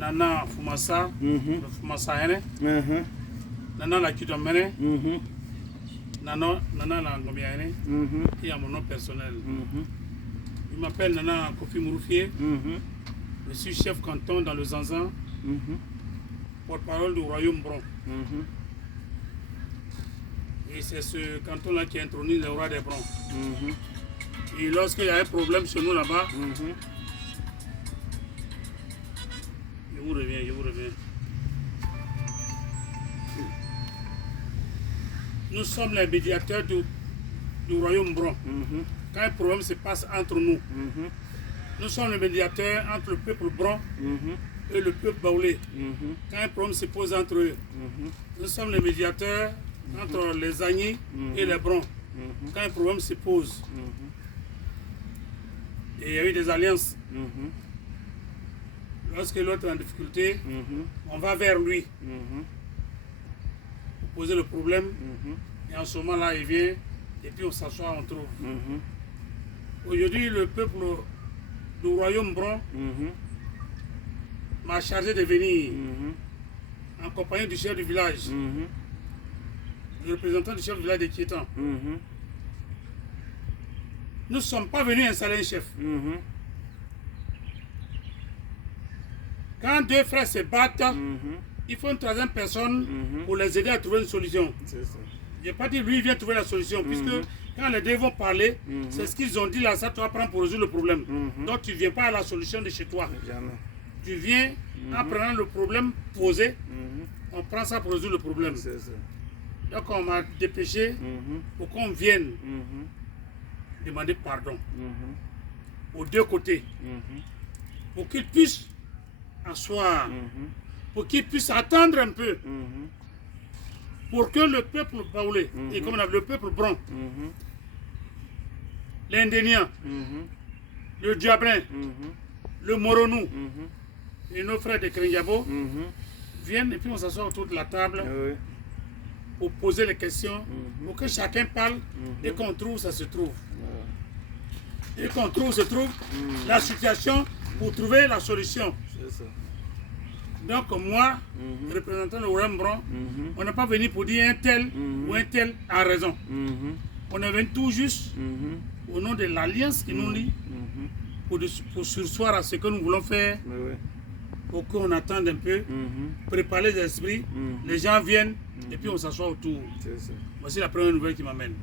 Nana Fumasa, le Fumasa Hene, Nana la Kidomene, Nana la Ngobiane, et à mon nom personnel. Je m'appelle Nana Kofi Mouroufié, je suis chef canton dans le Zanzan, porte-parole du Royaume Bron. Et c'est ce canton-là qui intronise le roi des Brons. Et lorsqu'il y a un problème chez nous là-bas, je vous reviens. Nous sommes les médiateurs du Royaume Bron. Quand un problème se passe entre nous, nous sommes les médiateurs entre le peuple Bron et le peuple Baoulé. Quand un problème se pose entre eux, nous sommes les médiateurs entre les Agnis et les Brons. Quand un problème se pose, et il y a eu des alliances. Lorsque l'autre est en difficulté, on va vers lui pour poser le problème. Et en ce moment-là, il vient et puis on s'assoit, on trouve. Aujourd'hui, le peuple du Royaume Bron m'a chargé de venir en compagnie du chef du village, le représentant du chef du village de Kietan. Nous ne sommes pas venus installer un chef. Quand deux frères se battent, il faut une troisième personne pour les aider à trouver une solution. Je n'ai pas dit lui vient trouver la solution, puisque quand les deux vont parler, c'est ce qu'ils ont dit là, ça tu vas prendre pour résoudre le problème. Donc tu ne viens pas à la solution de chez toi. Jamais. Tu viens en prenant le problème posé, on prend ça pour résoudre le problème. Donc on m'a dépêché pour qu'on vienne demander pardon aux deux côtés, pour qu'ils puissent asseoir, pour qu'ils puissent attendre un peu, pour que le peuple baoulé, et comme on a le peuple Bron, l'Indénien, le Diabrin, le Moronou, et nos frères de Kringiabo viennent et puis on s'assoit autour de la table pour poser les questions, pour que chacun parle, et qu'on trouve, ça se trouve. Et qu'on trouve, se trouve la situation pour trouver la solution. Donc moi, représentant le Royaume Bron, on n'est pas venu pour dire un tel ou un tel a raison. On est venu tout juste au nom de l'alliance qui nous lie pour sursoir à ce que nous voulons faire, pour qu'on attende un peu, préparer les esprits, les gens viennent et puis on s'assoit autour. Voici la première nouvelle qui m'amène.